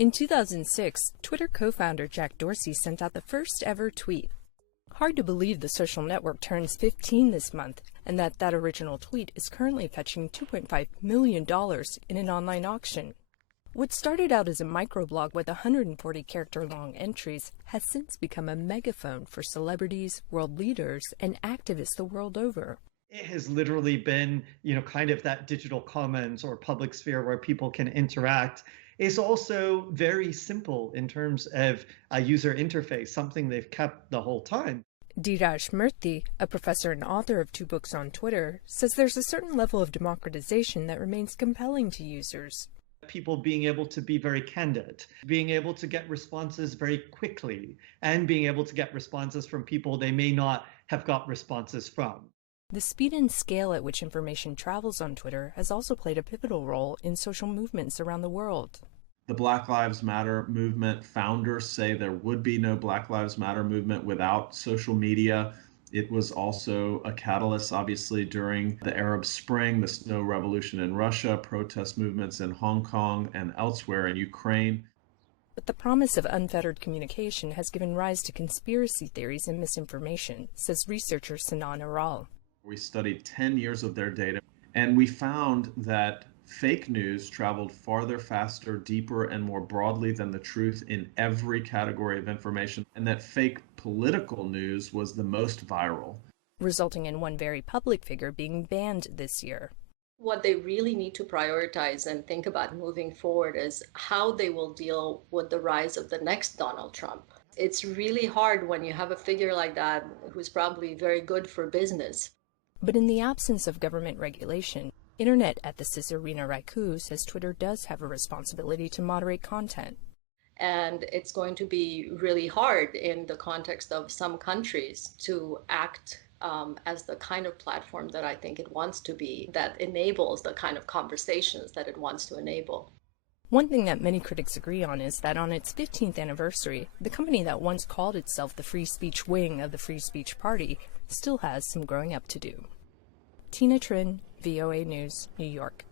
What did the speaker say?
In 2006, Twitter co-founder Jack Dorsey sent out the first ever tweet. Hard to believe the social network turns 15 this month, and that original tweet is currently fetching $2.5 million in an online auction. What started out as a microblog with 140-character-long entries has since become a megaphone for celebrities, world leaders, and activists the world over. It has literally been, kind of that digital commons or public sphere where people can interact. It's also very simple in terms of a user interface, something they've kept the whole time. Dheeraj Murthy, a professor and author of 2 books on Twitter, says there's a certain level of democratization that remains compelling to users. People being able to be very candid, being able to get responses very quickly, and being able to get responses from people they may not have got responses from. The speed and scale at which information travels on Twitter has also played a pivotal role in social movements around the world. The Black Lives Matter movement founders say there would be no Black Lives Matter movement without social media. It was also a catalyst, obviously, during the Arab Spring, the Snow Revolution in Russia, protest movements in Hong Kong and elsewhere in Ukraine. But the promise of unfettered communication has given rise to conspiracy theories and misinformation, says researcher Sanan Aral. We studied 10 years of their data, and we found that fake news traveled farther, faster, deeper, and more broadly than the truth in every category of information, and that fake political news was the most viral, resulting in one very public figure being banned this year. What they really need to prioritize and think about moving forward is how they will deal with the rise of the next Donald Trump. It's really hard when you have a figure like that who's probably very good for business. But in the absence of government regulation, Internet ethicist Irina Raicu says Twitter does have a responsibility to moderate content. And it's going to be really hard in the context of some countries to act as the kind of platform that I think it wants to be, that enables the kind of conversations that it wants to enable. One thing that many critics agree on is that on its 15th anniversary, the company that once called itself the free speech wing of the Free Speech Party still has some growing up to do. Tina Trin, VOA News, New York.